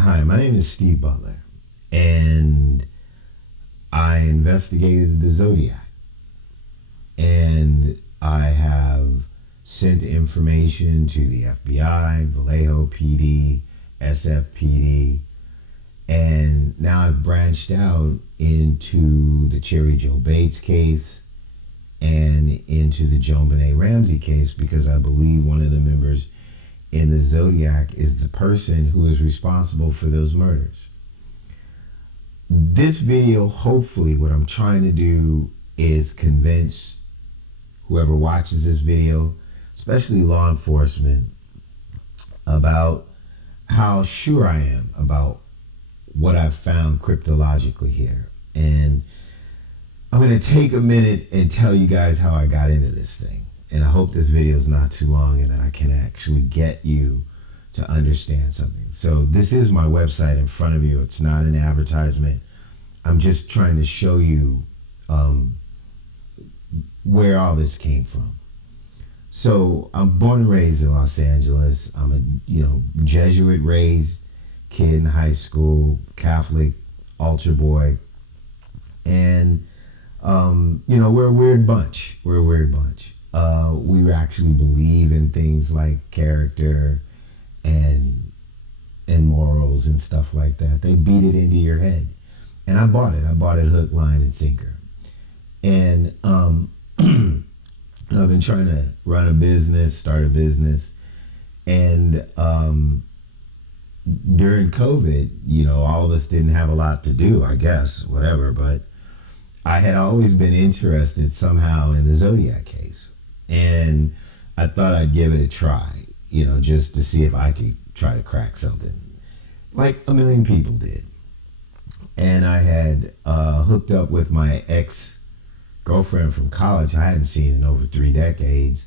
Hi, my name is Steve Butler, and I investigated the Zodiac, and I have sent information to the FBI, Vallejo PD, SFPD, and now I've branched out into the Cherry Joe Bates case and into the Joan Benet Ramsey case because I believe one of the members in the Zodiac is the person who is responsible for those murders. This video, hopefully, what I'm trying to do is convince whoever watches this video, especially law enforcement, about how sure I am about what I've found cryptologically here. And I'm going to take a minute and tell you guys how I got into this thing. And I hope this video is not too long and that I can actually get you to understand something. So this is my website in front of you. It's not an advertisement. I'm just trying to show you where all this came from. So I'm born and raised in Los Angeles. I'm a Jesuit raised kid in high school, Catholic, altar boy. And we're a weird bunch. We actually believe in things like character and morals and stuff like that. They beat it into your head. And I bought it. Hook, line, and sinker. And I've been trying to start a business. And during COVID, all of us didn't have a lot to do, I guess, whatever. But I had always been interested somehow in the Zodiac case. And I thought I'd give it a try, just to see if I could try to crack something. Like a million people did. And I had hooked up with my ex-girlfriend from college I hadn't seen in over 3 decades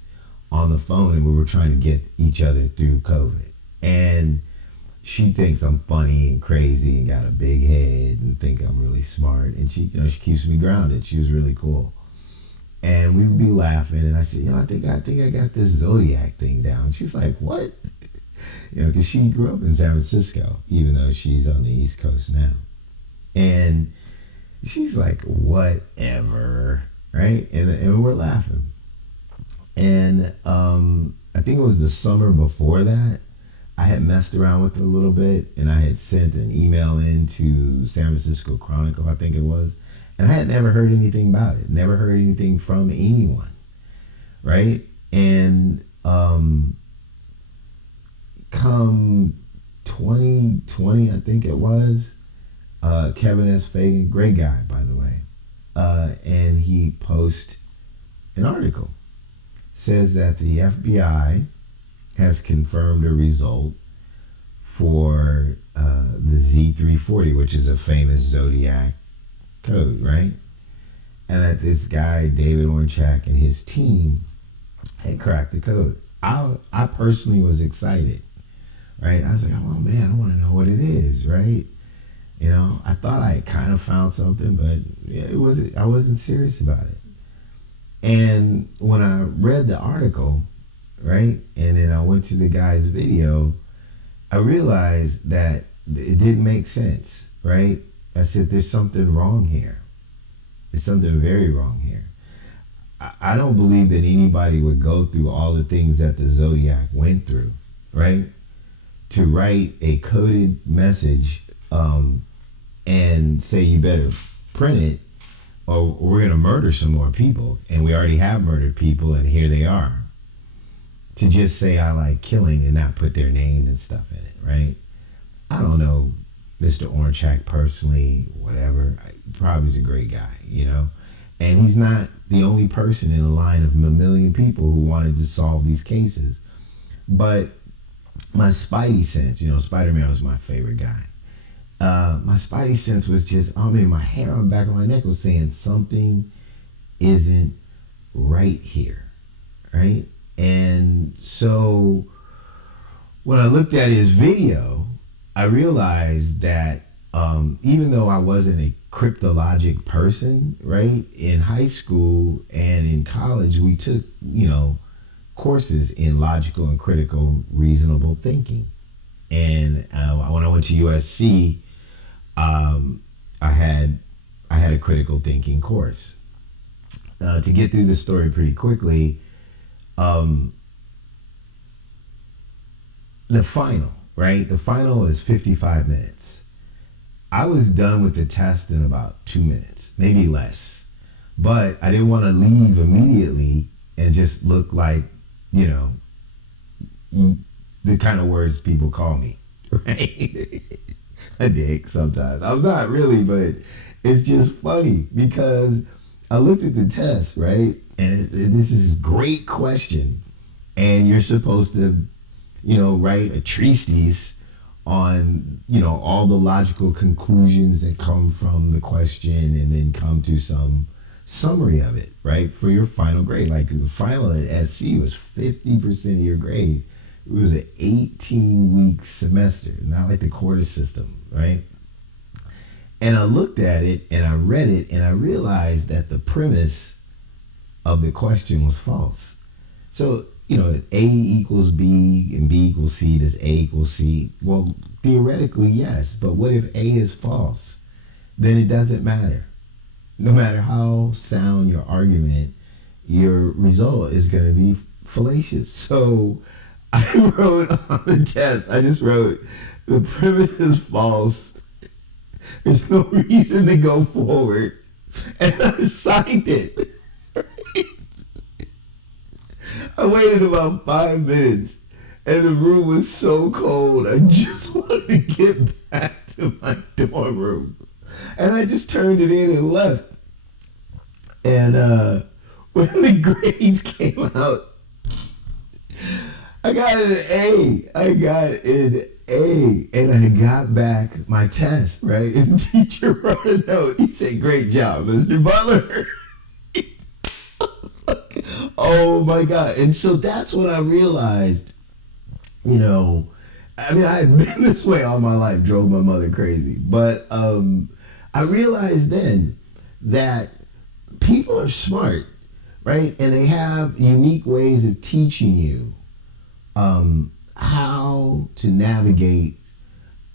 on the phone, and we were trying to get each other through COVID. And she thinks I'm funny and crazy and got a big head and think I'm really smart. And she keeps me grounded. She was really cool. And we would be laughing, and I said, I think I got this Zodiac thing down. She's like, what? Because she grew up in San Francisco, even though she's on the East Coast now. And she's like, whatever, right? And we're laughing. And I think it was the summer before that, I had messed around with it a little bit, and I had sent an email into San Francisco Chronicle, I think it was, and I had never heard anything about it, never heard anything from anyone, right? And come 2020, I think it was, Kevin S. Fagan, great guy, by the way, and he posted an article, says that the FBI has confirmed a result for the Z340, which is a famous Zodiac code, right? And that this guy, David Ornchak, and his team had cracked the code. I personally was excited, right? I was like, oh man, I want to know what it is, right? I thought I had kind of found something, but I wasn't serious about it. And when I read the article, right, and then I went to the guy's video, I realized that it didn't make sense, right? I said, there's something wrong here. There's something very wrong here. I don't believe that anybody would go through all the things that the Zodiac went through, right? To write a coded message and say you better print it or we're going to murder some more people. And we already have murdered people, and here they are. To just say I like killing and not put their name and stuff in it, right? I don't know Mr. Ornchak personally, whatever. Probably is a great guy, And he's not the only person in a line of a million people who wanted to solve these cases. But my spidey sense, Spider-Man was my favorite guy. My spidey sense was just, my hair on the back of my neck was saying something isn't right here, right? And so when I looked at his video, I realized that even though I wasn't a cryptologic person, right, in high school and in college, we took, courses in logical and critical reasonable thinking. And when I went to USC, I had a critical thinking course. To get through the story pretty quickly, the final, right? The final is 55 minutes. I was done with the test in about 2 minutes, maybe less. But I didn't want to leave immediately and just look like, you know, the kind of words people call me, right? A dick sometimes. I'm not really, but it's just funny because I looked at the test, right? And this is a great question. And you're supposed to, you know, write a treatise on, you know, all the logical conclusions that come from the question and then come to some summary of it, right? For your final grade. Like the final at SC was 50% of your grade. It was an 18-week semester, not like the quarter system, right? And I looked at it and I read it and I realized that the premise of the question was false. So, you know, A equals B and B equals C, does A equal C? Well, theoretically, yes. But what if A is false? Then it doesn't matter. No matter how sound your argument, your result is going to be fallacious. So I wrote on the test, I just wrote, the premise is false. There's no reason to go forward. And I signed it. I waited about 5 minutes and the room was so cold. I just wanted to get back to my dorm room. And I just turned it in and left. And when the grades came out, I got an A. And I got back my test, right? And the teacher wrote a note. He said, "Great job, Mr. Butler." Oh my God. And so that's when I realized, you know, I mean, I had been this way all my life, drove my mother crazy. But I realized then that people are smart, right? And they have unique ways of teaching you how to navigate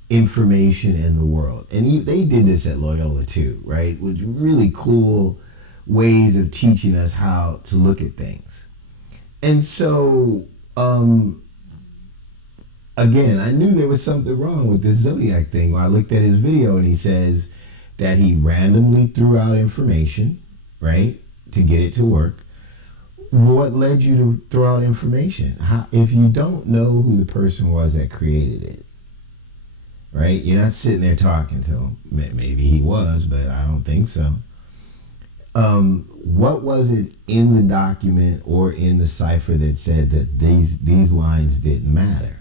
information in the world. And they did this at Loyola too, right? With really cool ways of teaching us how to look at things. And so, again, I knew there was something wrong with this Zodiac thing. When I looked at his video and he says that he randomly threw out information, right, to get it to work. What led you to throw out information? If you don't know who the person was that created it, right? You're not sitting there talking to him. Maybe he was, but I don't think so. What was it in the document or in the cipher that said that these lines didn't matter?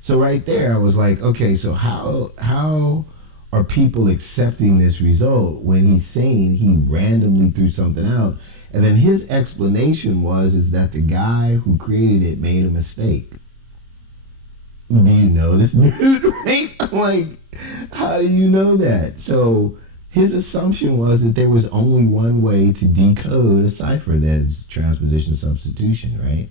So right there, I was like, okay, so how are people accepting this result when he's saying he randomly threw something out? And then his explanation is that the guy who created it made a mistake. Do you know this dude, right? I'm like, how do you know that? So his assumption was that there was only one way to decode a cipher, that's transposition substitution, right?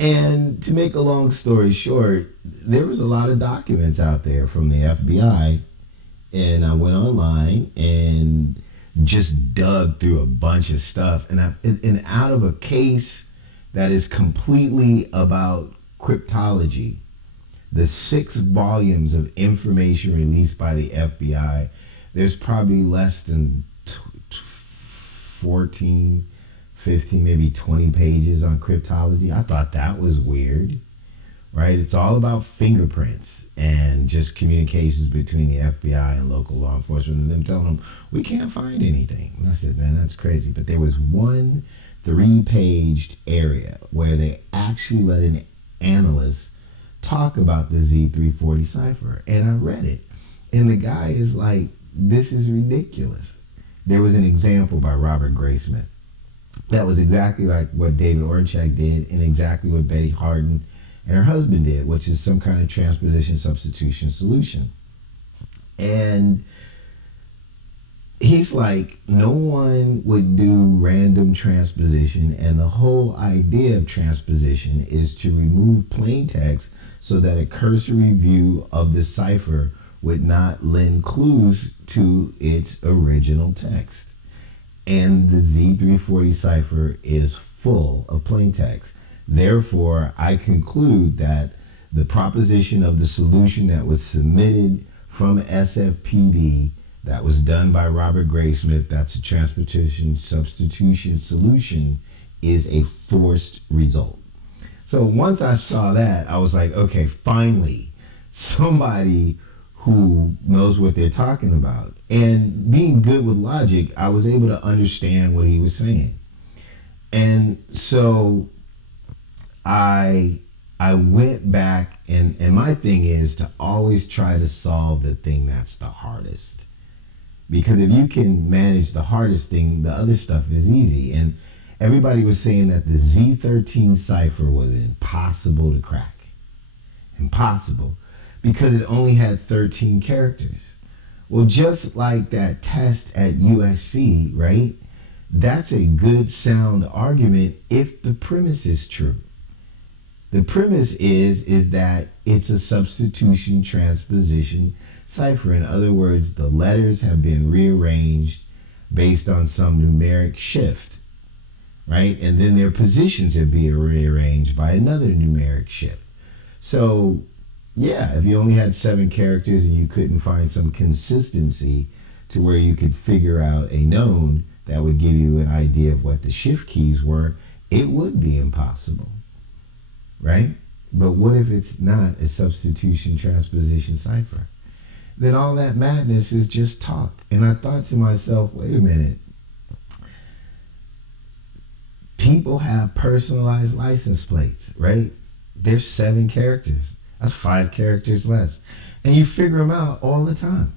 And to make a long story short, there was a lot of documents out there from the FBI, and I went online and just dug through a bunch of stuff, and out of a case that is completely about cryptology, the 6 volumes of information released by the FBI, there's probably less than 14, 15, maybe 20 pages on cryptology. I thought that was weird, right? It's all about fingerprints and just communications between the FBI and local law enforcement and them telling them, we can't find anything. And I said, man, that's crazy. But there was one 3-paged area where they actually let an analyst talk about the Z340 cipher. And I read it. And the guy is like, this is ridiculous. There was an example by Robert Graysmith that was exactly like what David Orchak did and exactly what Betty Hardin and her husband did, which is some kind of transposition substitution solution. And he's like, no one would do random transposition, and the whole idea of transposition is to remove plain text so that a cursory view of the cipher would not lend clues to its original text. And the Z340 cipher is full of plain text. Therefore, I conclude that the proposition of the solution that was submitted from SFPD that was done by Robert Graysmith, that's a transportation substitution solution, is a forced result. So once I saw that, I was like, okay, finally, somebody who knows what they're talking about. And being good with logic, I was able to understand what he was saying. And so I went back, and my thing is to always try to solve the thing that's the hardest. Because if you can manage the hardest thing, the other stuff is easy. And everybody was saying that the Z13 cipher was impossible to crack. Impossible. Because it only had 13 characters. Well, just like that test at USC, right? That's a good sound argument if the premise is true. The premise is that it's a substitution transposition cipher. In other words, the letters have been rearranged based on some numeric shift, right? And then their positions have been rearranged by another numeric shift. So, yeah, if you only had 7 characters and you couldn't find some consistency to where you could figure out a known that would give you an idea of what the shift keys were, it would be impossible, right? But what if it's not a substitution transposition cipher? Then all that madness is just talk. And I thought to myself, wait a minute. People have personalized license plates, right? There's 7 characters. That's 5 characters less. And you figure them out all the time,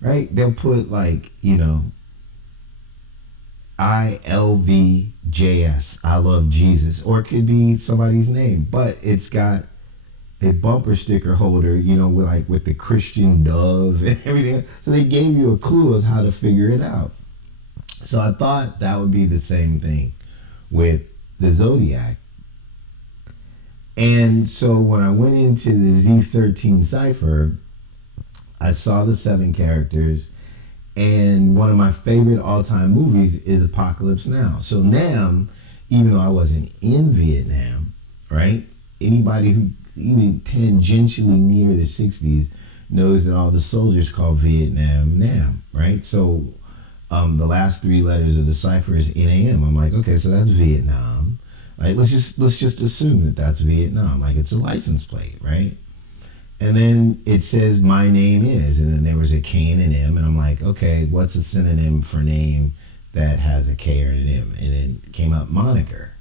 right? They'll put like, ILVJS, I love Jesus, or it could be somebody's name, but it's got a bumper sticker holder, with the Christian dove and everything. So they gave you a clue as how to figure it out. So I thought that would be the same thing with the Zodiac. And so when I went into the Z13 cipher, I saw the 7 characters, and one of my favorite all-time movies is Apocalypse Now. So Nam, even though I wasn't in Vietnam, right? Anybody who even tangentially near the 60s knows that all the soldiers call Vietnam Nam, right? So the last 3 letters of the cipher is NAM. I'm like, okay, so that's Vietnam. Like, let's just assume that that's Vietnam. Like, it's a license plate, right? And then it says my name is, and then there was a K and an M, and I'm like, okay, what's a synonym for name that has a K or an M? And then came up moniker.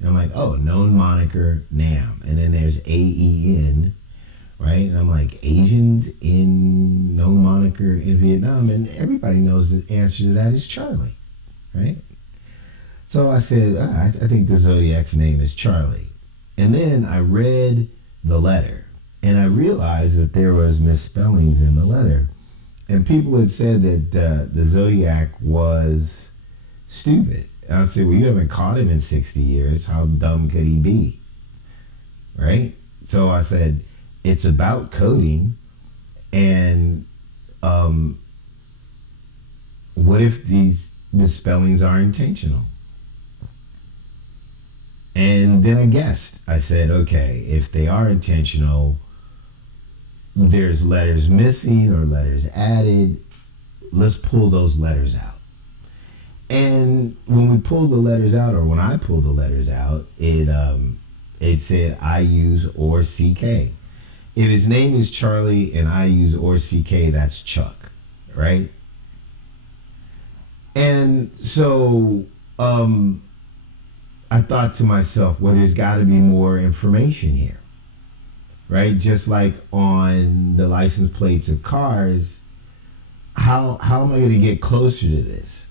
And I'm like, oh, known moniker, Nam. And then there's AEN, right? And I'm like, Asians in known moniker in Vietnam, and everybody knows the answer to that is Charlie, right? So I said, I think the Zodiac's name is Charlie. And then I read the letter, and I realized that there was misspellings in the letter. And people had said that the Zodiac was stupid. And I said, well, you haven't caught him in 60 years. How dumb could he be? Right? So I said, it's about coding. And what if these misspellings are intentional? And then I guessed. I said, okay, if they are intentional, there's letters missing or letters added. Let's pull those letters out. And when we pulled the letters out, or when I pulled the letters out, it said I use or CK. If his name is Charlie and I use or CK, that's Chuck, right? And so I thought to myself, well, there's got to be more information here, right? Just like on the license plates of cars, how am I going to get closer to this?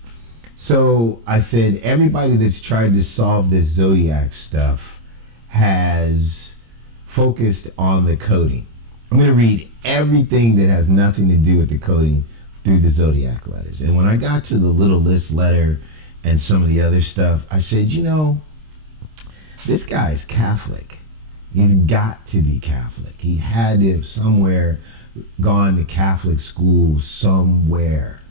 So I said, everybody that's tried to solve this Zodiac stuff has focused on the coding. I'm going to read everything that has nothing to do with the coding through the Zodiac letters. And when I got to the Little List letter and some of the other stuff, I said, this guy's Catholic. He's got to be Catholic. He had to have somewhere gone to Catholic school somewhere.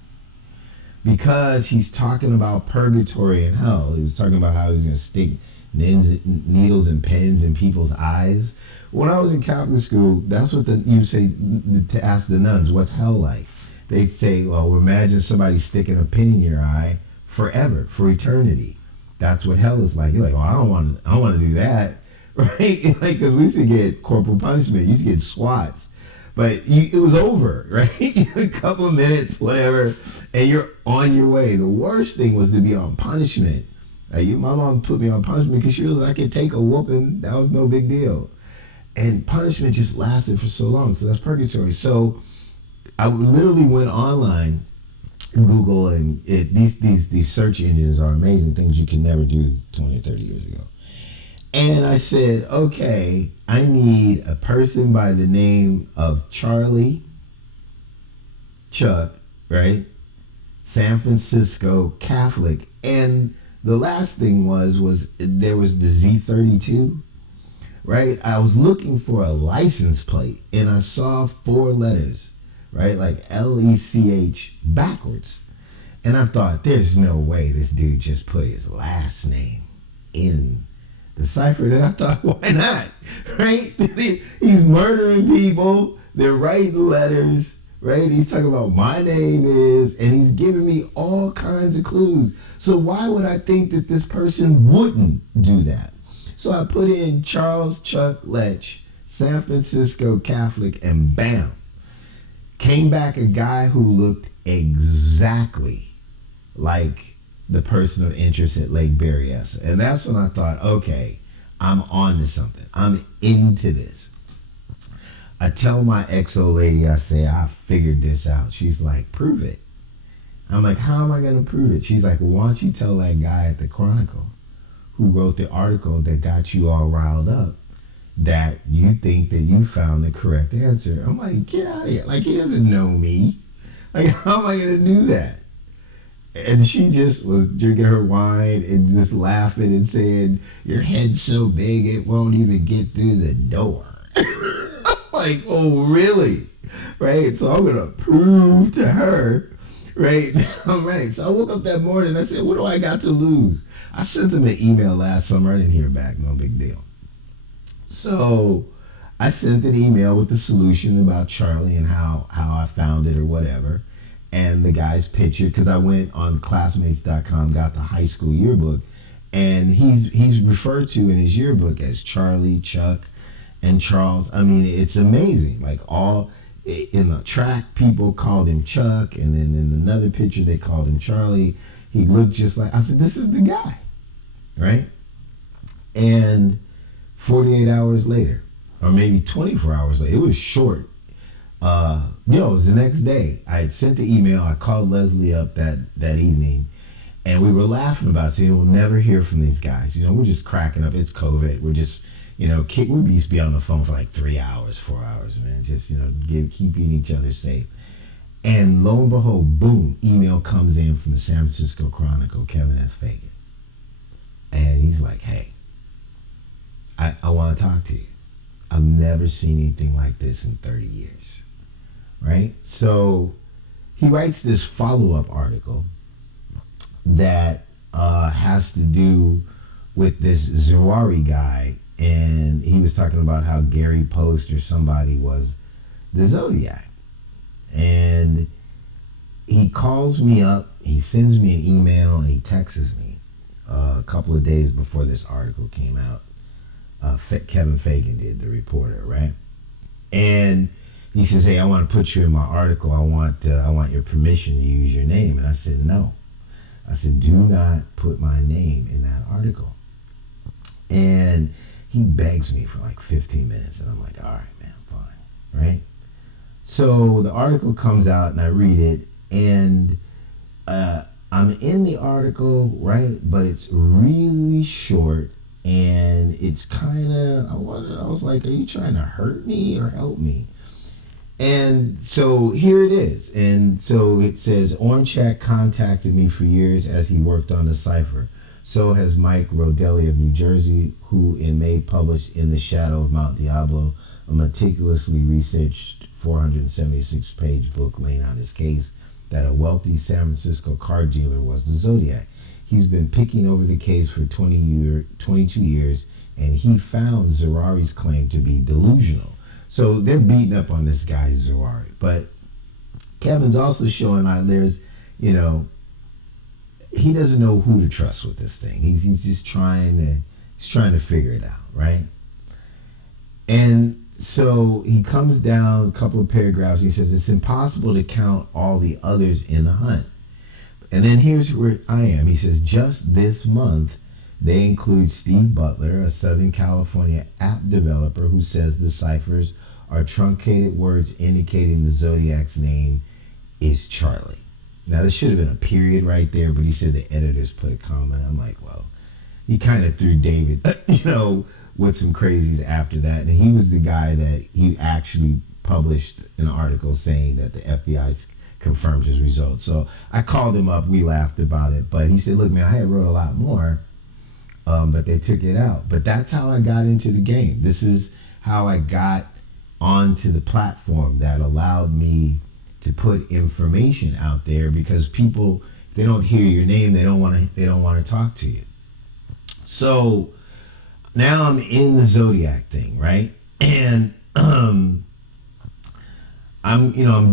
Because he's talking about purgatory and hell. He was talking about how he was going to stick needles and pins in people's eyes. When I was in Catholic school, that's what you say to ask the nuns, what's hell like? They say, well, imagine somebody sticking a pin in your eye forever, for eternity. That's what hell is like. You're like, well, I don't want to do that, right? Like, because we used to get corporal punishment, you used to get swats. But it was over, right? A couple of minutes, whatever, and you're on your way. The worst thing was to be on punishment. My mom put me on punishment because she was like, I could take a whooping. That was no big deal. And punishment just lasted for so long. So that's purgatory. So I literally went online, Google, and these search engines are amazing things you can never do 20 or 30 years ago. And I said, okay, I need a person by the name of Charlie Chuck, right? San Francisco Catholic. And the last thing was there was the Z32, right? I was looking for a license plate and I saw 4 letters, right? Like LECH backwards. And I thought, there's no way this dude just put his last name in the cipher. Then I thought, why not? Right? He's murdering people. They're writing letters. Right? He's talking about my name is, and he's giving me all kinds of clues. So why would I think that this person wouldn't do that? So I put in Charles Chuck Lech, San Francisco Catholic, and bam, came back a guy who looked exactly like the person of interest at Lake Berryessa. And that's when I thought, okay, I'm on to something. I'm into this. I tell my ex-old lady, I say, I figured this out. She's like, prove it. I'm like, how am I going to prove it? She's like, well, why don't you tell that guy at the Chronicle who wrote the article that got you all riled up that you think that you found the correct answer? I'm like, get out of here. Like, he doesn't know me. Like, how am I going to do that? And she just was drinking her wine and just laughing and saying, your head's so big it won't even get through the door. I'm like, oh, really? Right? So I'm going to prove to her, right? All right. So I woke up that morning and I said, what do I got to lose? I sent them an email last summer. I didn't hear back. No big deal. So I sent an email with the solution about Charlie and how I found it or whatever. And the guy's picture, because I went on classmates.com, got the high school yearbook, and he's referred to in his yearbook as Charlie, Chuck, and Charles. I mean, it's amazing. Like, all in the track, people called him Chuck, and then in another picture, they called him Charlie. He looked just like, I said, this is the guy, right? And 48 hours later, or maybe 24 hours later, it was short. It was the next day. I had sent the email. I called Leslie up that evening, and we were laughing about it, saying we'll never hear from these guys. We're just cracking up. It's COVID. We're just, we used to be on the phone for like 3 hours, 4 hours, man. Just, keeping each other safe. And lo and behold, boom, email comes in from the San Francisco Chronicle, Kevin S. Fagan. And he's like, hey, I want to talk to you. I've never seen anything like this in 30 years. Right? So he writes this follow-up article that has to do with this Zawari guy, and he was talking about how Gary Post or somebody was the Zodiac. And he calls me up, he sends me an email, and he texts me a couple of days before this article came out. Kevin Fagan did, the reporter, right? And he says, hey, I want to put you in my article. I want your permission to use your name. And I said, no. I said, do not put my name in that article. And he begs me for like 15 minutes. And I'm like, all right, man, fine. Right? So the article comes out and I read it. And I'm in the article, right? But it's really short. And it's kind of, I was like, are you trying to hurt me or help me? And so here it is. And so it says, Ornchak contacted me for years as he worked on the cipher. So has Mike Rodelli of New Jersey, who in May published In the Shadow of Mount Diablo, a meticulously researched 476-page book laying out his case that a wealthy San Francisco car dealer was the Zodiac. He's been picking over the case for 22 years, and he found Zurari's claim to be delusional. So they're beating up on this guy Zurari. But Kevin's also showing out there's, he doesn't know who to trust with this thing. He's just trying to figure it out, right? And so he comes down a couple of paragraphs. He says it's impossible to count all the others in the hunt. And then here's where I am. He says just this month they include Steve Butler, a Southern California app developer who says the ciphers are truncated words indicating the Zodiac's name is Charlie. Now, this should have been a period right there, but he said the editors put a comma. I'm like, well, he kind of threw David, with some crazies after that. And he was the guy that he actually published an article saying that the FBI confirmed his results. So I called him up. We laughed about it. But he said, look, man, I had wrote a lot more, but they took it out. But that's how I got into the game. This is how I got onto the platform that allowed me to put information out there, because people, if they don't hear your name, they don't want to talk to you. So now I'm in the Zodiac thing, right? And I'm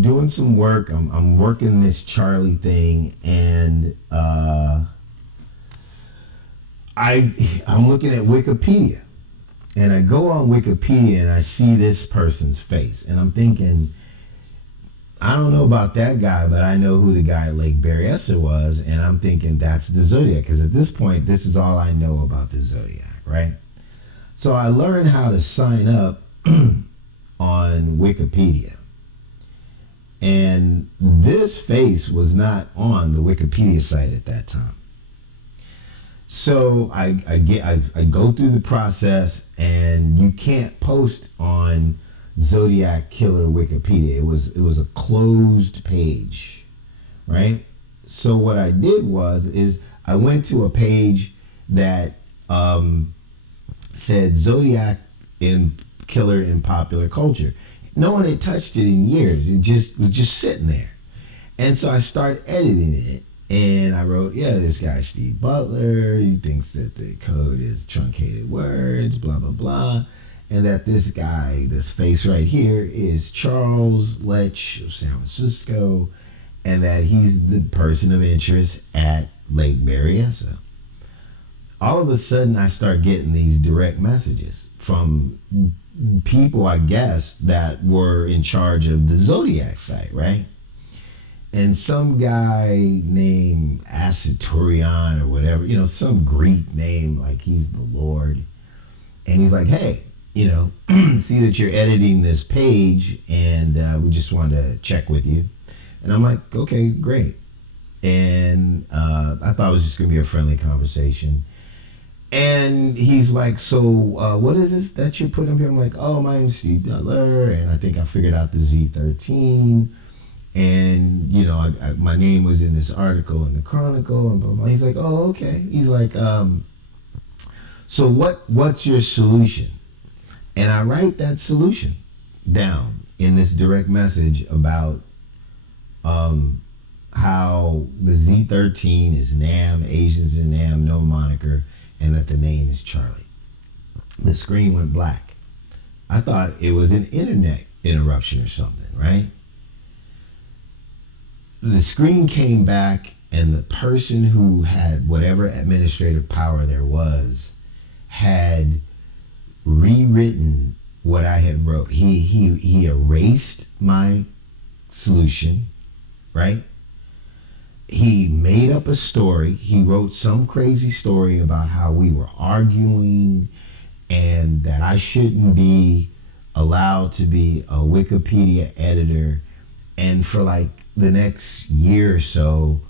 doing some work. I'm working this Charlie thing, and I'm looking at Wikipedia, and I go on Wikipedia and I see this person's face, and I'm thinking, I don't know about that guy, but I know who the guy at Lake Berryessa was, and I'm thinking that's the Zodiac, because at this point, this is all I know about the Zodiac, right? So I learned how to sign up on Wikipedia, and this face was not on the Wikipedia site at that time. So I go through the process, and you can't post on Zodiac Killer Wikipedia. It was a closed page, right? So what I did is I went to a page that said Zodiac in Killer in popular culture. No one had touched it in years. It was just sitting there. And so I started editing it, and I wrote, this guy Steve Butler, he thinks that the code is truncated words, blah blah blah. And that this guy, this face right here, is Charles Lech of San Francisco, and that he's the person of interest at Lake Berryessa. All of a sudden, I start getting these direct messages from people, I guess, that were in charge of the Zodiac site, right? And some guy named Asiturion or whatever, some Greek name, like he's the Lord. And he's like, hey, see that you're editing this page, and we just wanted to check with you. And I'm like, okay, great. And I thought it was just going to be a friendly conversation. And he's like, so what is this that you're putting up here? I'm like, oh, my name's Steve Butler, and I think I figured out the Z13. And, my name was in this article in the Chronicle, and blah, blah. He's like, oh, okay. He's like, so what's your solution? And I write that solution down in this direct message about how the Z13 is Nam, Asians in Nam, no moniker, and that the name is Charlie. The screen went black. I thought it was an internet interruption or something, right? The screen came back, and the person who had whatever administrative power there was had rewritten what I had wrote. He erased my solution, right? He made up a story. He wrote some crazy story about how we were arguing and that I shouldn't be allowed to be a Wikipedia editor. And for like the next year or so,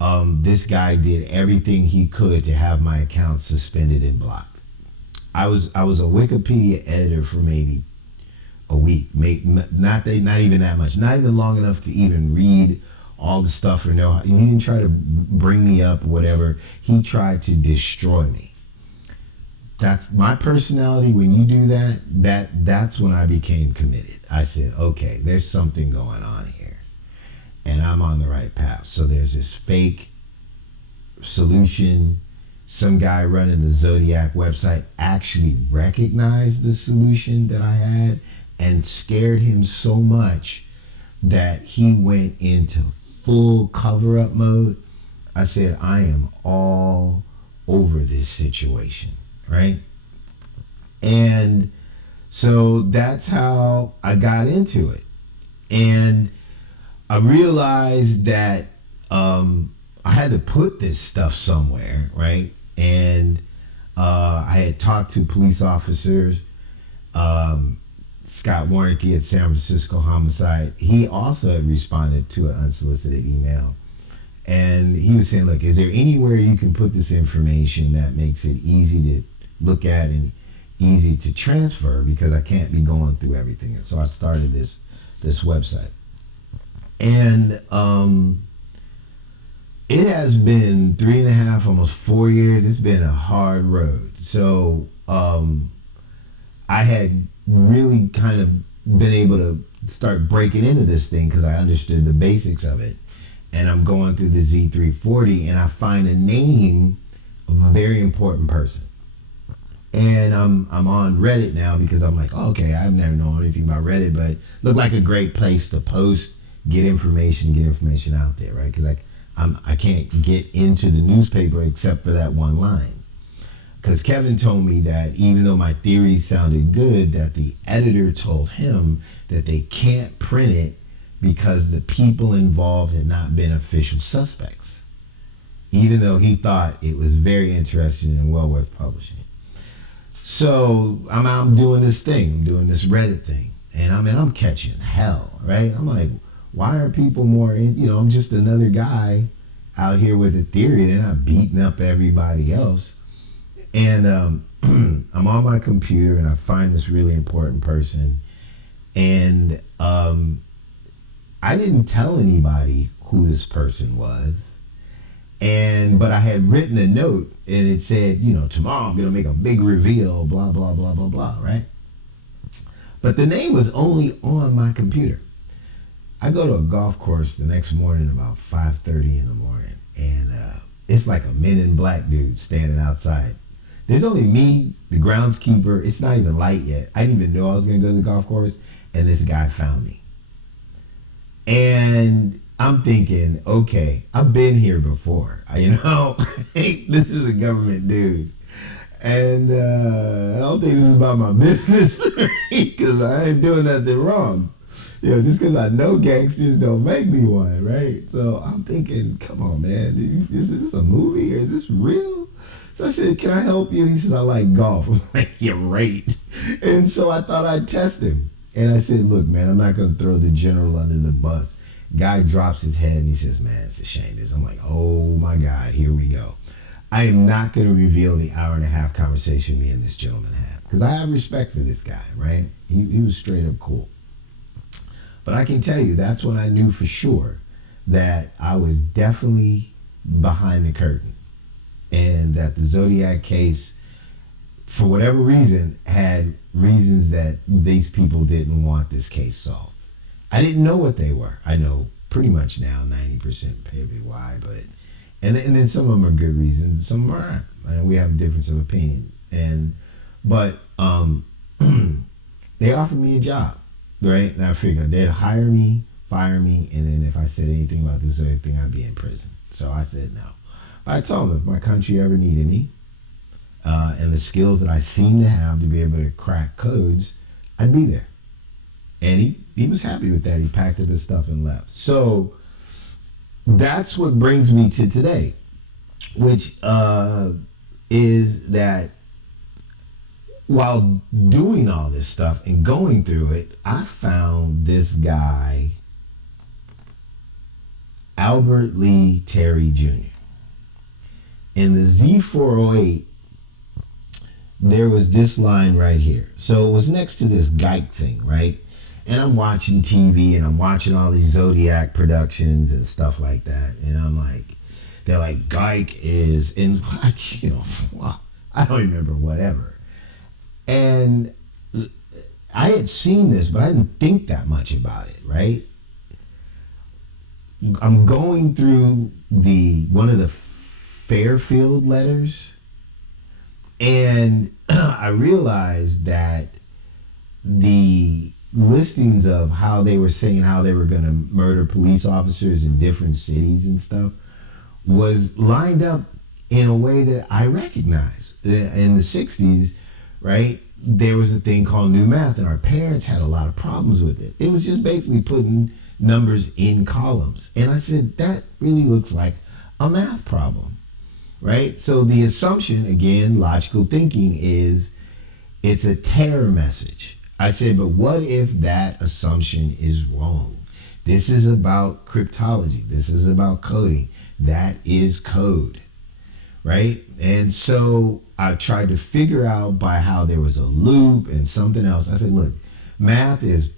this guy did everything he could to have my account suspended and blocked. I was a Wikipedia editor for maybe a week. Not even that much. Not even long enough to even read all the stuff or know. He didn't try to bring me up or whatever. He tried to destroy me. That's my personality. When you do that's when I became committed. I said, okay, there's something going on here, and I'm on the right path. So there's this fake solution. Some guy running the Zodiac website actually recognized the solution that I had and scared him so much that he went into full cover-up mode. I said, I am all over this situation, right? And so that's how I got into it. And I realized that I had to put this stuff somewhere, right? And I had talked to police officers. Scott Warnke at San Francisco Homicide, he also had responded to an unsolicited email. And he was saying, look, is there anywhere you can put this information that makes it easy to look at and easy to transfer, because I can't be going through everything. And so I started this website. And it has been 3.5, almost 4 years. It's been a hard road. So I had really kind of been able to start breaking into this thing because I understood the basics of it. And I'm going through the Z340 and I find a name of a very important person. And I'm on Reddit now because I'm like, oh, okay, I've never known anything about Reddit, but looked like a great place to post, get information out there, right? Because I can't get into the newspaper except for that one line. Because Kevin told me that even though my theories sounded good, that the editor told him that they can't print it because the people involved had not been official suspects, even though he thought it was very interesting and well worth publishing. So I'm doing this thing, I'm doing this Reddit thing, and I'm catching hell, right? I'm like, why are people more in, I'm just another guy out here with a theory. They're not beating up everybody else. And I'm on my computer and I find this really important person. And I didn't tell anybody who this person was. But I had written a note and it said, tomorrow I'm going to make a big reveal, blah, blah, blah, blah, blah, right? But the name was only on my computer. I go to a golf course the next morning about 5:30 in the morning, and it's like a Men in Black dude standing outside. There's only me, the groundskeeper. It's not even light yet. I didn't even know I was going to go to the golf course, and this guy found me. And I'm thinking, okay, I've been here before. This is a government dude. And I don't think this is about my business, because I ain't doing nothing wrong. Just because I know gangsters don't make me one, right? So I'm thinking, come on, man, is this a movie or is this real? So I said, can I help you? He says, I like golf. I'm like, you're right. And so I thought I'd test him. And I said, look, man, I'm not going to throw the general under the bus. Guy drops his head and he says, man, it's a shame. I'm like, oh my God, here we go. I am not going to reveal the hour-and-a-half conversation me and this gentleman had, because I have respect for this guy, right? He was straight up cool. But I can tell you, that's when I knew for sure that I was definitely behind the curtain, and that the Zodiac case, for whatever reason, had reasons that these people didn't want this case solved. I didn't know what they were. I know pretty much now, 90% maybe why, and then some of them are good reasons, some of them aren't. And we have a difference of opinion. But they offered me a job. Right? And I figured they'd hire me, fire me, and then if I said anything about this other thing, I'd be in prison. So I said no. But I told them if my country ever needed me, and the skills that I seem to have to be able to crack codes, I'd be there. And he was happy with that. He packed up his stuff and left. So that's what brings me to today, which is that while doing all this stuff and going through it, I found this guy, Albert Lee Terry Jr. In the Z408, there was this line right here. So it was next to this Geic thing, right? And I'm watching TV and I'm watching all these Zodiac productions and stuff like that. And I'm like, they're like, Geic is, and you know, I don't remember whatever. And I had seen this, but I didn't think that much about it, right? I'm going through one of the Fairfield letters, and I realized that the listings of how they were saying how they were going to murder police officers in different cities and stuff was lined up in a way that I recognize. In the 60s, right, there was a thing called new math, and our parents had a lot of problems with it. It was just basically putting numbers in columns. And I said, that really looks like a math problem, right? So the assumption, again, logical thinking, is it's a terror message. I said, but what if that assumption is wrong? This is about cryptology. This is about coding. That is code, right? And so I tried to figure out by how there was a loop and something else. I said, look, math is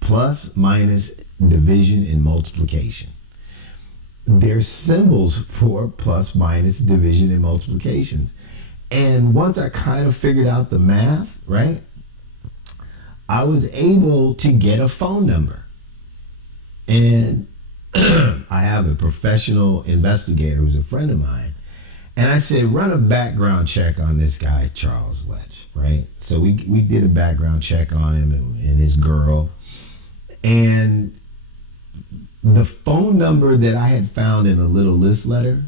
plus, minus, division, and multiplication. There's symbols for plus, minus, division, and multiplications. And once I kind of figured out the math, right, I was able to get a phone number. And I have a professional investigator who's a friend of mine. And I said, run a background check on this guy, Charles Letch, right? So we did a background check on him and his girl. And the phone number that I had found in a little list letter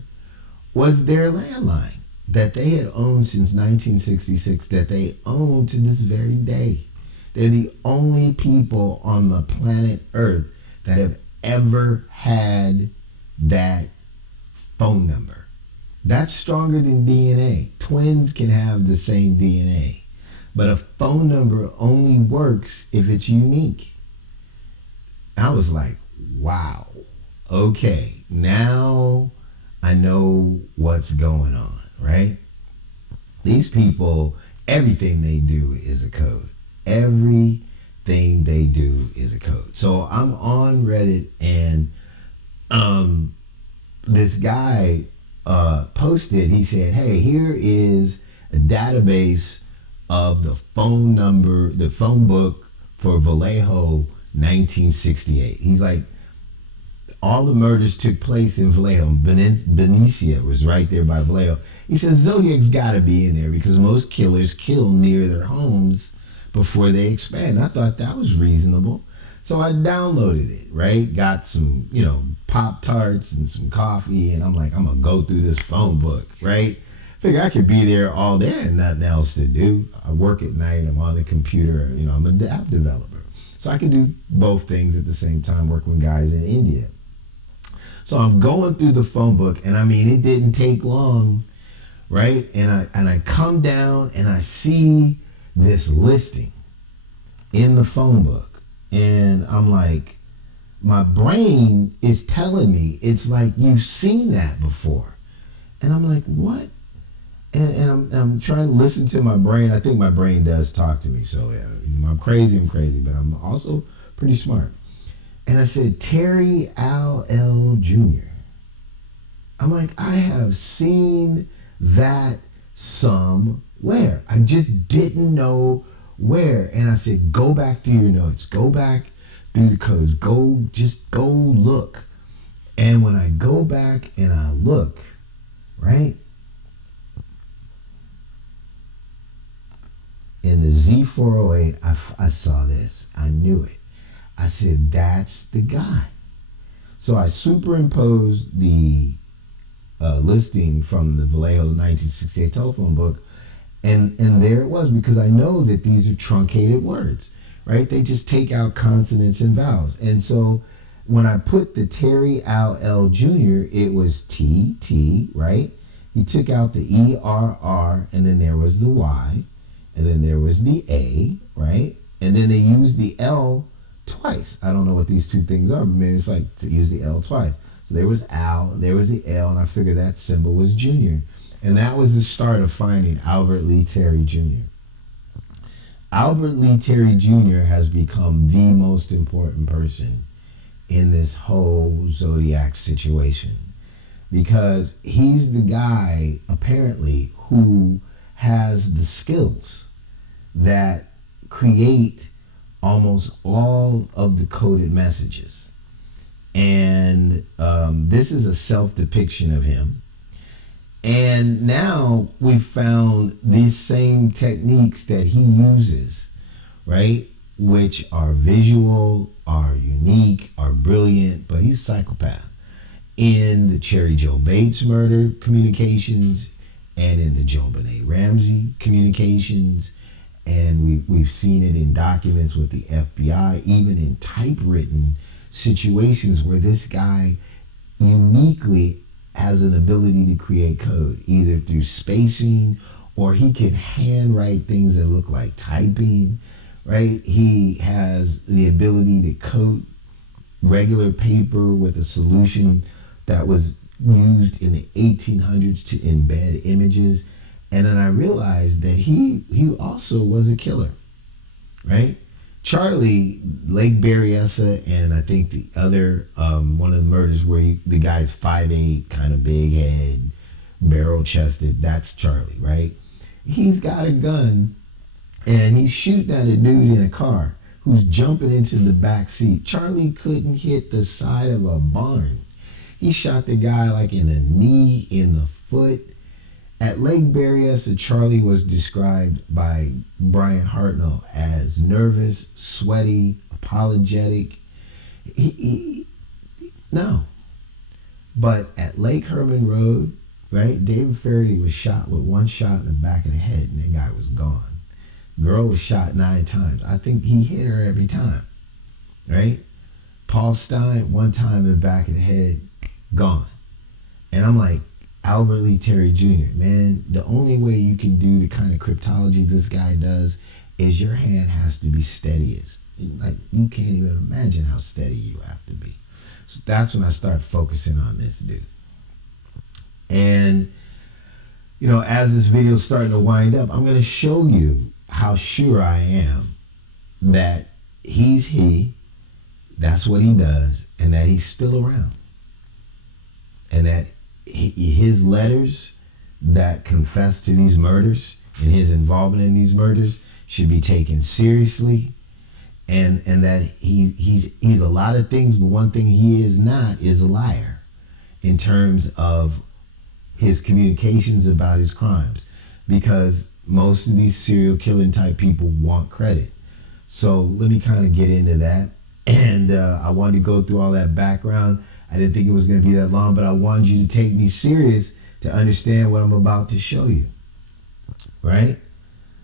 was their landline that they had owned since 1966, that they own to this very day. They're the only people on the planet Earth that have ever had that phone number. That's stronger than DNA. Twins can have the same DNA, but a phone number only works if it's unique. I was like, wow, okay, now I know what's going on, right? These people, everything they do is a code. Everything they do is a code. So I'm on Reddit, and this guy posted, he said, hey, here is a database of the phone number, the phone book for Vallejo 1968. He's like, all the murders took place in Vallejo. Benicia was right there by Vallejo. He says Zodiac's got to be in there because most killers kill near their homes before they expand. I thought that was reasonable. So I downloaded it, right? Got some, Pop-Tarts and some coffee, and I'm like, I'm going to go through this phone book, right? Figure I could be there all day and nothing else to do. I work at night, I'm on the computer, I'm an app developer. So I can do both things at the same time, working with guys in India. So I'm going through the phone book, and I mean, it didn't take long, right? And I come down and I see this listing in the phone book, and I'm like, my brain is telling me, it's like, you've seen that before. And I'm like, what? And I'm trying to listen to my brain. I think my brain does talk to me. So yeah, I'm crazy, but I'm also pretty smart. And I said, Terry Al L. Jr. I'm like, I have seen that somewhere. I just didn't know where. And I said, go back through your notes. Go back through the codes. Go look. And when I go back and I look, right? In the Z408, I saw this. I knew it. I said, that's the guy. So I superimposed the listing from the Vallejo 1968 telephone book, and there it was, because I know that these are truncated words, right? They just take out consonants and vowels. And so when I put the Terry Al L. Jr., it was T, right? He took out the ERR, and then there was the Y, and then there was the A, right? And then they used the L twice. I don't know what these two things are, but maybe it's like to use the L twice. So there was Al, there was the L, and I figured that symbol was Junior. And that was the start of finding Albert Lee Terry Jr. Albert Lee Terry Jr. has become the most important person in this whole Zodiac situation, because he's the guy, apparently, who has the skills that create almost all of the coded messages. And this is a self-depiction of him. And now we've found these same techniques that he uses, right? Which are visual, are unique, are brilliant, but he's a psychopath. In the Cherry Joe Bates murder communications, and in the JonBenet Ramsey communications, and we've seen it in documents with the FBI, even in typewritten situations where this guy uniquely has an ability to create code, either through spacing, or he can handwrite things that look like typing, right? He has the ability to coat regular paper with a solution that was used in the 1800s to embed images. And then I realized that he also was a killer, right? Charlie, Lake Berryessa, and I think the other, one of the murders where the guy's 5'8", kind of big head, barrel chested, that's Charlie, right? He's got a gun and he's shooting at a dude in a car who's jumping into the back seat. Charlie couldn't hit the side of a barn. He shot the guy like in the knee, in the foot. At Lake Berryessa, Charlie was described by Brian Hartnell as nervous, sweaty, apologetic. No. But at Lake Herman Road, right, David Faraday was shot with one shot in the back of the head, and that guy was gone. Girl was shot 9 times. I think he hit her every time, right? Paul Stein, one time in the back of the head, gone. And I'm like, Albert Lee Terry Jr., man, the only way you can do the kind of cryptology this guy does is your hand has to be steady. Like, you can't even imagine how steady you have to be. So that's when I start focusing on this dude. And, you know, as this video is starting to wind up, I'm going to show you how sure I am that that's what he does, and that he's still around. And that his letters that confess to these murders and his involvement in these murders should be taken seriously, and that he's a lot of things, but one thing he is not is a liar in terms of his communications about his crimes, because most of these serial killing type people want credit. So let me kind of get into that, and I wanted to go through all that background. I didn't think it was going to be that long, but I wanted you to take me serious to understand what I'm about to show you, right?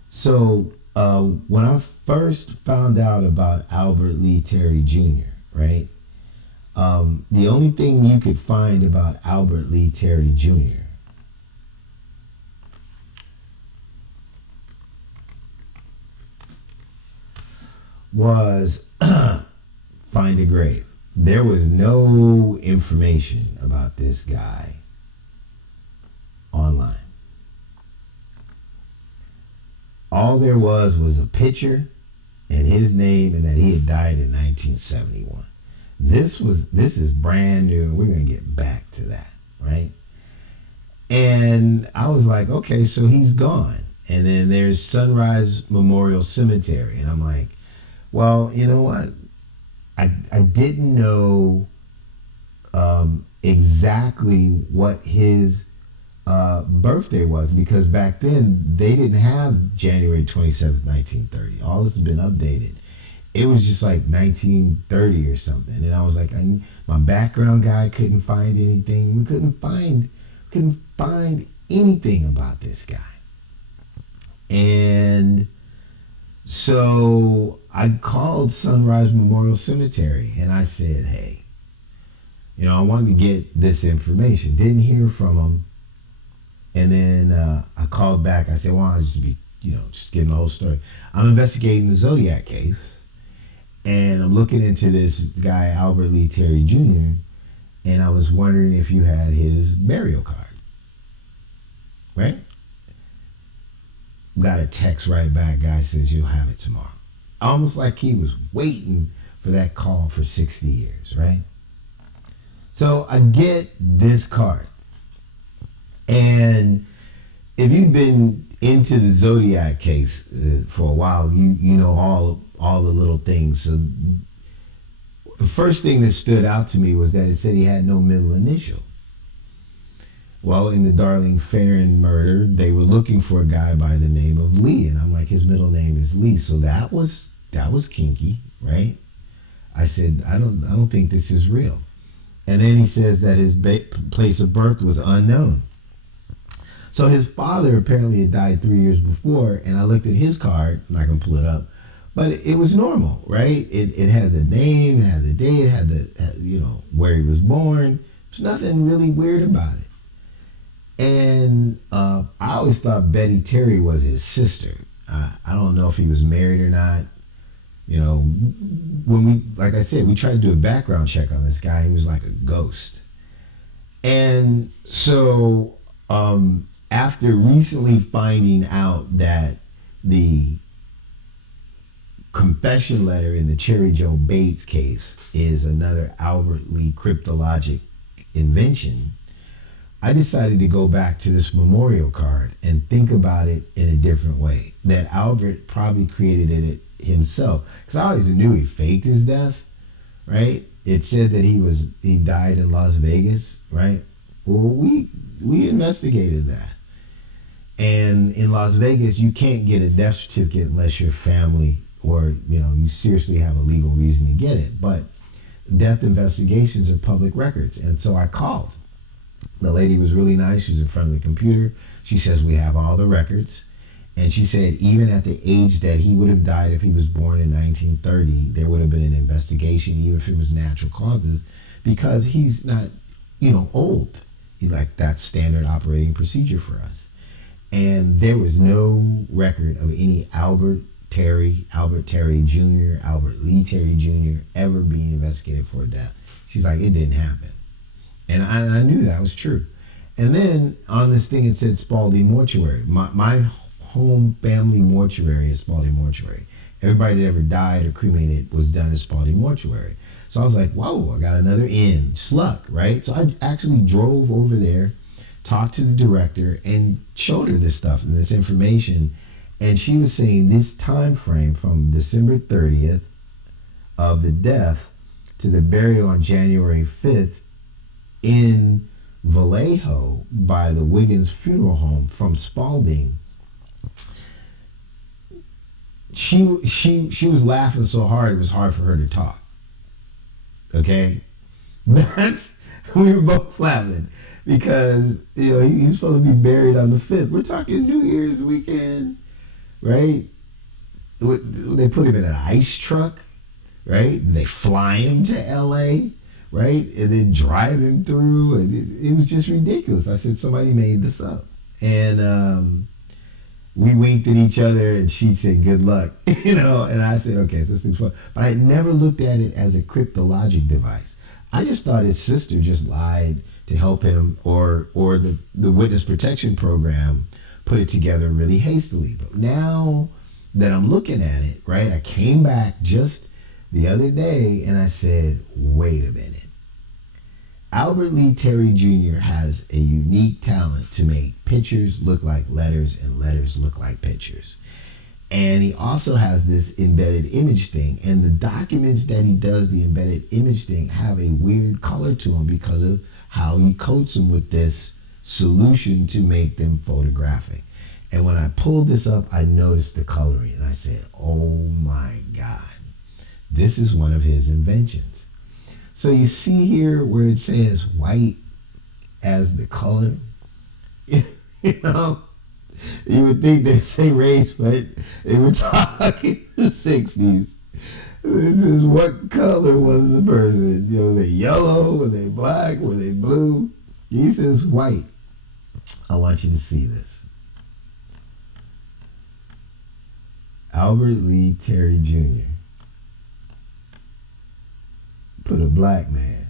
So when I first found out about Albert Lee Terry Jr., right, the only thing you could find about Albert Lee Terry Jr. was find a grave. There was no information about this guy online. All there was a picture and his name, and that he had died in 1971. This is brand new. We're going to get back to that, right? And I was like, okay, so he's gone. And then there's Sunrise Memorial Cemetery. And I'm like, well, you know what? I didn't know exactly what his birthday was, because back then they didn't have January 27th, 1930. All this has been updated. It was just like 1930 or something. And I was like, my background guy couldn't find anything. We couldn't find anything about this guy. And so I called Sunrise Memorial Cemetery and I said, hey, you know, I wanted to get this information. Didn't hear from them. And then I called back. I said, well, I'll just be, just getting the whole story. I'm investigating the Zodiac case, and I'm looking into this guy, Albert Lee Terry Jr., and I was wondering if you had his burial card. right? Got a text right back. Guy says you'll have it tomorrow. Almost like he was waiting for that call for 60 years, right? So I get this card. And if you've been into the Zodiac case for a while, you know all the little things. So the first thing that stood out to me was that it said he had no middle initial. Well, in the Darlene Farron murder, they were looking for a guy by the name of Lee, and I'm like, his middle name is Lee. So that was kinky, right? I said, I don't think this is real. And then he says that his place of birth was unknown. So his father apparently had died 3 years before, and I looked at his card. I'm not gonna pull it up, but it was normal, right? It had the name, it had the date, it had where he was born. There's nothing really weird about it. And I always thought Betty Terry was his sister. I don't know if he was married or not. You know, like I said, we tried to do a background check on this guy. He was like a ghost. And so after recently finding out that the confession letter in the Cherry Joe Bates case is another Albert Lee cryptologic invention, I decided to go back to this memorial card and think about it in a different way. That Albert probably created it himself. Because I always knew he faked his death, right? It said that he died in Las Vegas, right? Well, we investigated that. And in Las Vegas, you can't get a death certificate unless your family or, you seriously have a legal reason to get it. But death investigations are public records. And so I called. The lady was really nice. She was in front of the computer. She says, we have all the records. And she said, even at the age that he would have died if he was born in 1930, there would have been an investigation, even if it was natural causes, because he's not, old. That's standard operating procedure for us. And there was no record of any Albert Terry Jr., Albert Lee Terry Jr. ever being investigated for a death. She's like, it didn't happen. And I knew that was true. And then on this thing, it said Spalding Mortuary. My home family mortuary is Spalding Mortuary. Everybody that ever died or cremated was done at Spalding Mortuary. So I was like, whoa, I got another in. Just luck, right? So I actually drove over there, talked to the director, and showed her this stuff and this information. And she was saying this time frame from December 30th of the death to the burial on January 5th in Vallejo by the Wiggins Funeral Home from Spalding. She was laughing so hard it was hard for her to talk. Okay? We were both laughing because he was supposed to be buried on the 5th. We're talking New Year's weekend, right? They put him in an ice truck, right? They fly him to LA, right? And then drive him through, and it was just ridiculous. I said, somebody made this up. And we winked at each other, and she said, good luck, and I said, okay, so this thing's fun. But I never looked at it as a cryptologic device. I just thought his sister just lied to help him, or the witness protection program put it together really hastily. But now that I'm looking at it, right, I came back just the other day and I said, wait a minute. Albert Lee Terry Jr. has a unique talent to make pictures look like letters and letters look like pictures. And he also has this embedded image thing. And the documents that he does the embedded image thing have a weird color to them because of how he coats them with this solution to make them photographic. And when I pulled this up, I noticed the coloring. And I said, oh my God, this is one of his inventions. So you see here where it says white as the color, you would think they say race, but they were talking the 60s. This is what color was the person. Were they yellow? Were they black? Were they blue? He says white. I want you to see this. Albert Lee Terry Jr. put a black man.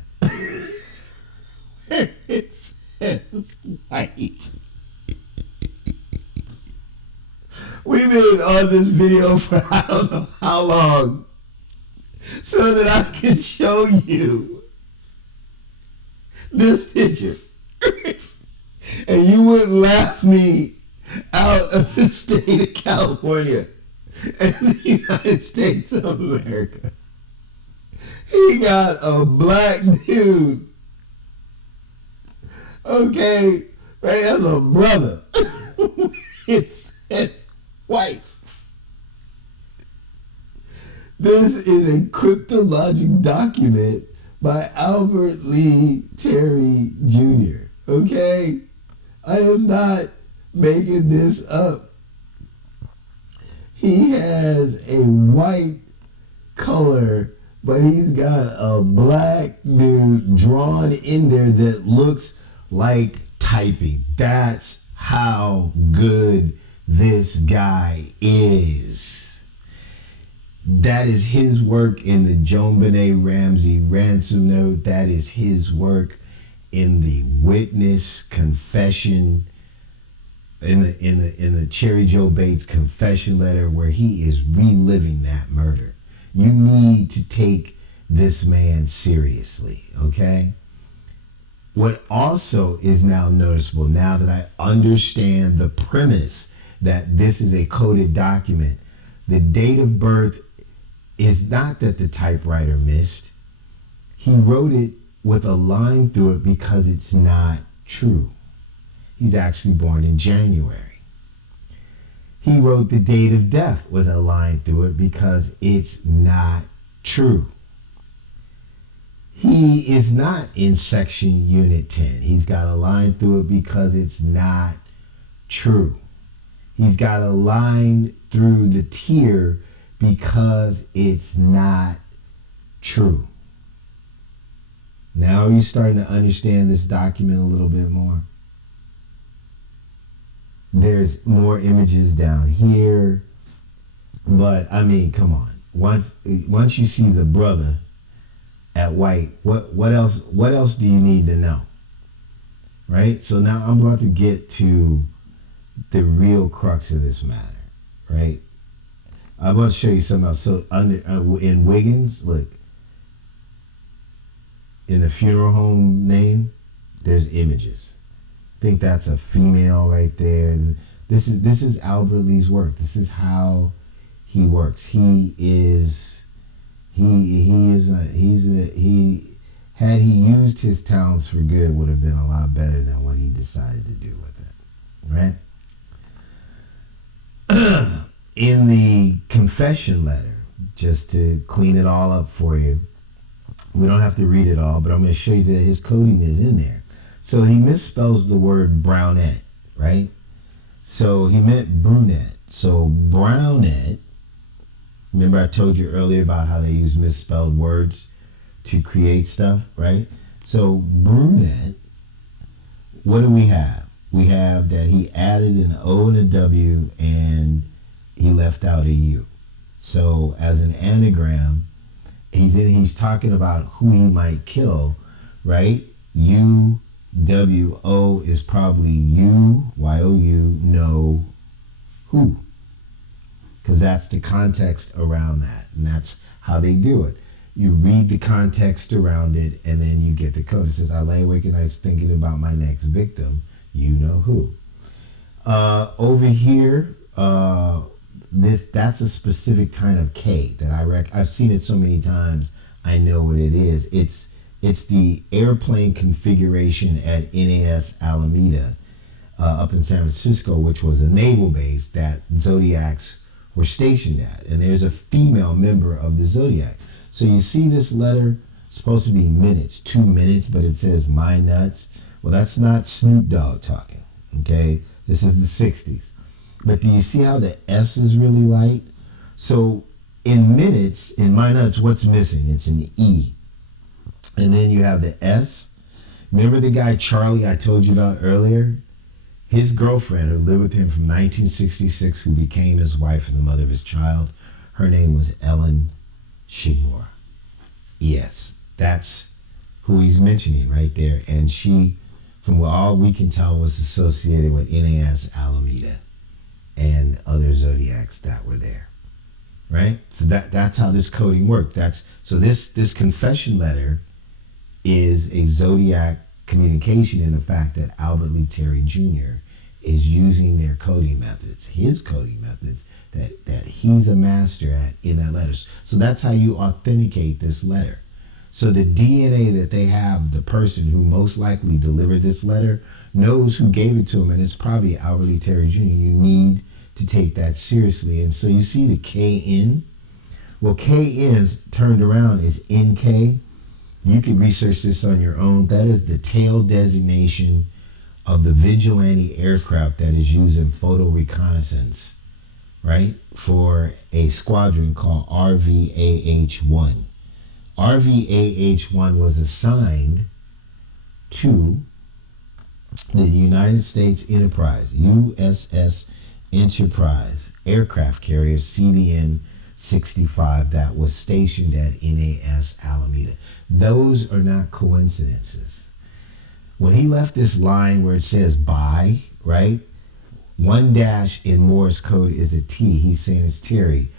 It says white. We've been on this video for I don't know how long, so that I can show you this picture. And you wouldn't laugh me out of the state of California and the United States of America. He got a black dude. Okay, right, that's a brother. It's white. This is a cryptologic document by Albert Lee Terry Jr. Okay? I am not making this up. He has a white color, but he's got a black dude drawn in there that looks like typing. That's how good this guy is. That is his work in the Joan Benet Ramsey ransom note. That is his work in the witness confession, in the Cherry Joe Bates confession letter, where he is reliving that murder. You need to take this man seriously, okay? What also is now noticeable, now that I understand the premise that this is a coded document, the date of birth is not that the typewriter missed. He wrote it with a line through it because it's not true. He's actually born in January. He wrote the date of death with a line through it because it's not true. He is not in section unit 10. He's got a line through it because it's not true. He's got a line through the tier because it's not true. Now are you starting to understand this document a little bit more? There's more images down here, but I mean, come on. Once you see the brother at white, what else do you need to know? Right? So now I'm about to get to the real crux of this matter, right? I'm about to show you something else. So in Wiggins, look, in the funeral home name, there's images. I think that's a female right there. This is Albert Lee's work. This is how he works. He had he used his talents for good, would have been a lot better than what he decided to do with it, right? In the confession letter, just to clean it all up for you, we don't have to read it all, but I'm going to show you that his coding is in there. So he misspells the word brownette, right? So he meant brunette. So brownette, remember I told you earlier about how they use misspelled words to create stuff, right? So brunette, what do we have? We have that he added an O and a W and he left out a U. So as an anagram, he's talking about who he might kill, right? U-W-O is probably you, Y-O-U, know who. Because that's the context around that. And that's how they do it. You read the context around it and then you get the code. It says, I lay awake at night thinking about my next victim. You know who. Over here, that's a specific kind of K that I've seen it so many times. I know what it is. It's the airplane configuration at NAS Alameda up in San Francisco, which was a naval base that Zodiacs were stationed at. And there's a female member of the Zodiac. So you see this letter, it's supposed to be minutes, 2 minutes, but it says my nuts. Well, that's not Snoop Dogg talking, okay? This is the 60s. But do you see how the S is really light? So in minutes, in my nuts, what's missing? It's an E. And then you have the S. Remember the guy Charlie I told you about earlier? His girlfriend who lived with him from 1966, who became his wife and the mother of his child, her name was Ellen Shigmore. Yes, that's who he's mentioning right there. And she, from what all we can tell, was associated with NAS Alameda. and other Zodiacs that were there, right? So that's how this coding worked. This confession letter is a Zodiac communication in the fact that Albert Lee Terry Jr. is using their coding methods, his coding methods that he's a master at in that letter. So that's how you authenticate this letter. So the DNA that they have, the person who most likely delivered this letter knows who gave it to him, and it's probably Albert Lee Terry Jr. You need to take that seriously. And so you see the KN. Well, KN's turned around is NK. You can research this on your own. That is the tail designation of the vigilante aircraft that is used in photo reconnaissance, right, for a squadron called RVAH-1. RVAH-1 was assigned to the United States Enterprise, USS Enterprise aircraft carrier CVN-65 that was stationed at NAS Alameda. Those are not coincidences. When he left this line where it says bye, right? 1 dash in Morse code is a T. He's saying it's Terry.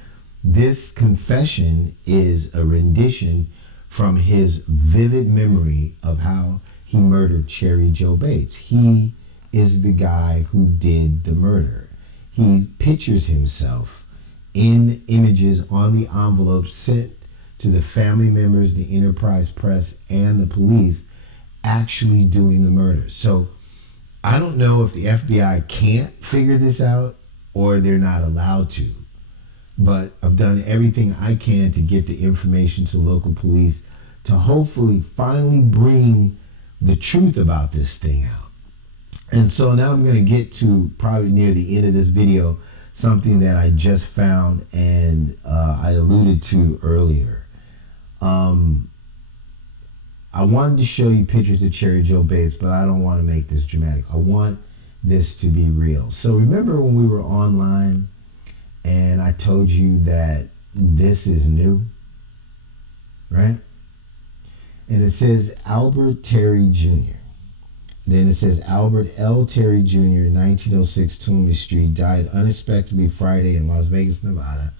This confession is a rendition from his vivid memory of how he murdered Cherry Joe Bates. He is the guy who did the murder. He pictures himself in images on the envelope sent to the family members, the Enterprise press, and the police actually doing the murder. So I don't know if the FBI can't figure this out or they're not allowed to, but I've done everything I can to get the information to local police to hopefully finally bring the truth about this thing out. And so now I'm going to get to, probably near the end of this video, something that I just found and I alluded to earlier. I wanted to show you pictures of Cherry Joe Bates, but I don't want to make this dramatic. I want this to be real. So remember when we were online and I told you that this is new, right? And it says Albert Terry Jr. Then it says Albert L. Terry Jr., 1906 Toomey Street, died unexpectedly Friday in Las Vegas, Nevada,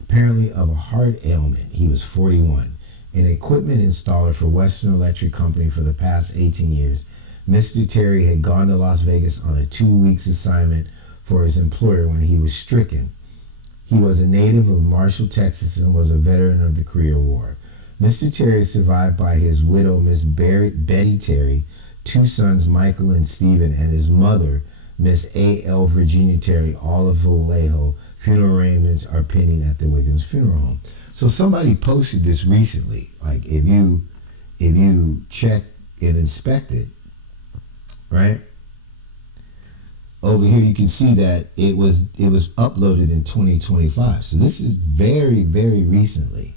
apparently of a heart ailment. He was 41. An equipment installer for Western Electric Company for the past 18 years. Mr. Terry had gone to Las Vegas on a 2-week assignment for his employer when he was stricken. He was a native of Marshall, Texas, and was a veteran of the Korea War. Mr. Terry is survived by his widow, Miss Betty Terry, 2 sons, Michael and Stephen, and his mother, Miss A.L. Virginia Terry, all of Vallejo. Funeral arrangements are pending at the Wiggins Funeral Home. So somebody posted this recently. Like if you check and inspect it, right? Over here you can see that it was uploaded in 2025. So this is very, very recently.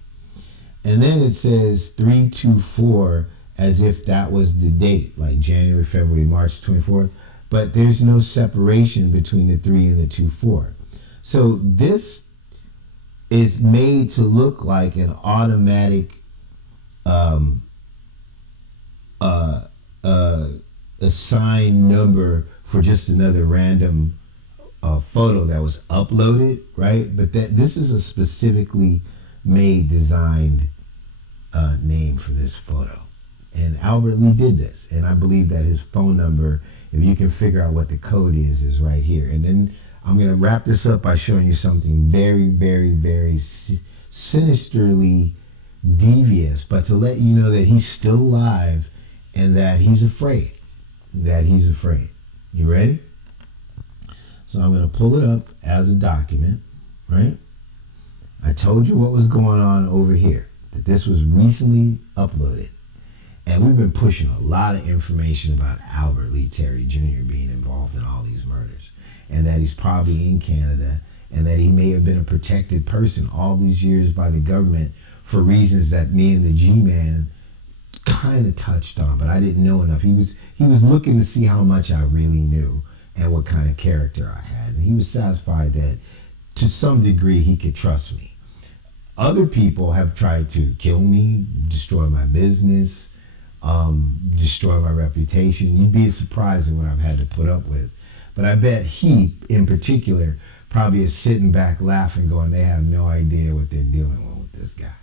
And then it says 324 as if that was the date, like January, February, March 24th. But there's no separation between the 3 and the 24. So this is made to look like an automatic assigned number for just another random photo that was uploaded, right? But this is a specifically made, designed name for this photo. And Albert Lee did this. And I believe that his phone number, if you can figure out what the code is right here. And then I'm going to wrap this up by showing you something very, very, very sinisterly devious, but to let you know that he's still alive and that he's afraid. You ready? So I'm going to pull it up as a document, right? I told you what was going on over here, that this was recently uploaded. And we've been pushing a lot of information about Albert Lee Terry Jr. being involved in all these murders, and that he's probably in Canada, and that he may have been a protected person all these years by the government for reasons that me and the G-Man kind of touched on, but I didn't know enough. He was looking to see how much I really knew and what kind of character I had. And he was satisfied that to some degree he could trust me. Other people have tried to kill me, destroy my business, destroy my reputation. You'd be surprised at what I've had to put up with. But I bet he, in particular, probably is sitting back laughing, going, they have no idea what they're dealing with this guy.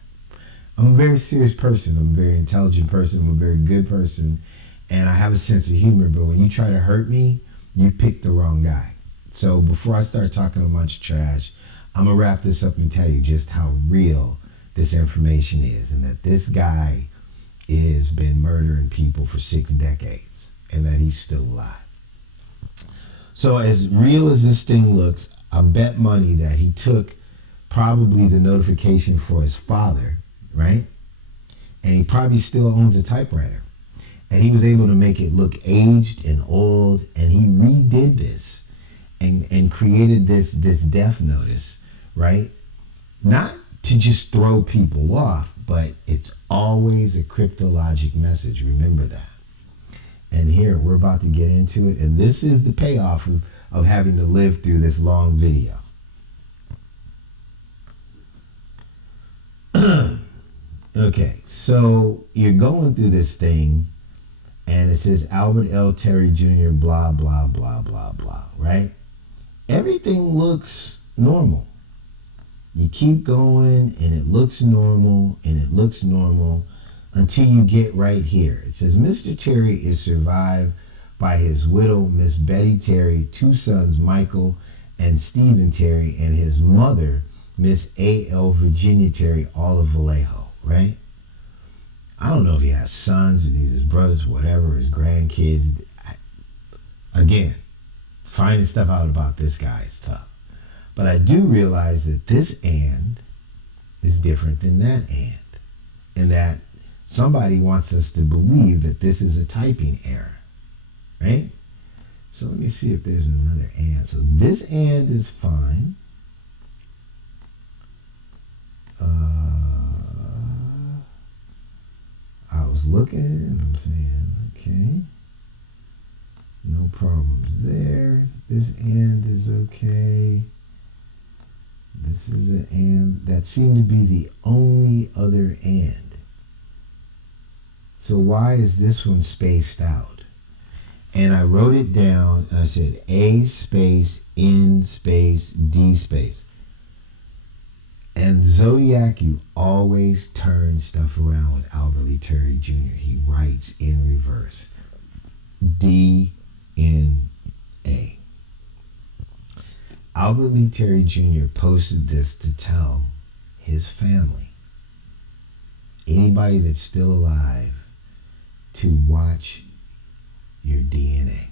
I'm a very serious person. I'm a very intelligent person. I'm a very good person. And I have a sense of humor. But when you try to hurt me, you picked the wrong guy. So before I start talking a bunch of trash, I'm going to wrap this up and tell you just how real this information is. And that this guy has been murdering people for 6 decades. And that he's still alive. So as real as this thing looks, I bet money that he took probably the notification for his father, right? And he probably still owns a typewriter. And he was able to make it look aged and old. And he redid this and created this death notice, right? Not to just throw people off, but it's always a cryptologic message. Remember that. And here, we're about to get into it. And this is the payoff of having to live through this long video. Okay, so you're going through this thing, and it says Albert L. Terry Jr., blah, blah, blah, blah, blah, right? Everything looks normal. You keep going, and it looks normal, and it looks normal, until you get right here. It says, Mr. Terry is survived by his widow, Miss Betty Terry, 2 sons, Michael and Stephen Terry, and his mother, Miss A.L. Virginia Terry, all of Vallejo, right? I don't know if he has sons or these his brothers, whatever, his grandkids. Again, finding stuff out about this guy is tough. But I do realize that this and is different than that and that somebody wants us to believe that this is a typing error, right? So let me see if there's another and. So this and is fine. I was looking and I'm saying, okay, no problems there. This and is okay. This is an and. That seemed to be the only other and. So why is this one spaced out? And I wrote it down and I said A space, N space, D space. And Zodiac, you always turn stuff around with Albert Lee Terry Jr. He writes in reverse. D, N, A. Albert Lee Terry Jr. posted this to tell his family, anybody that's still alive, to watch your DNA,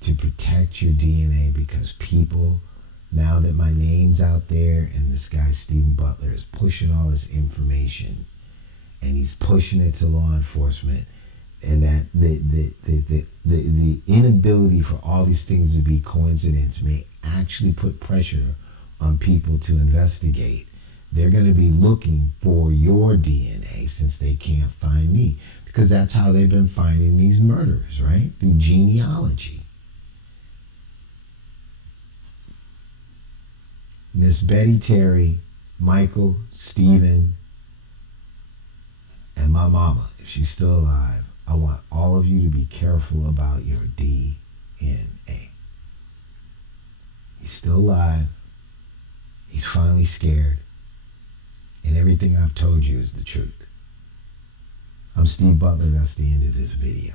to protect your DNA, because people, now that my name's out there and this guy Stephen Butler is pushing all this information and he's pushing it to law enforcement, and that the inability for all these things to be coincidence may actually put pressure on people to investigate. They're going to be looking for your DNA since they can't find me, because that's how they've been finding these murderers, right? Through genealogy. Miss Betty Terry, Michael, Stephen, and my mama, if she's still alive, I want all of you to be careful about your DNA. He's still alive. He's finally scared. And everything I've told you is the truth. I'm Steve Butler. That's the end of this video.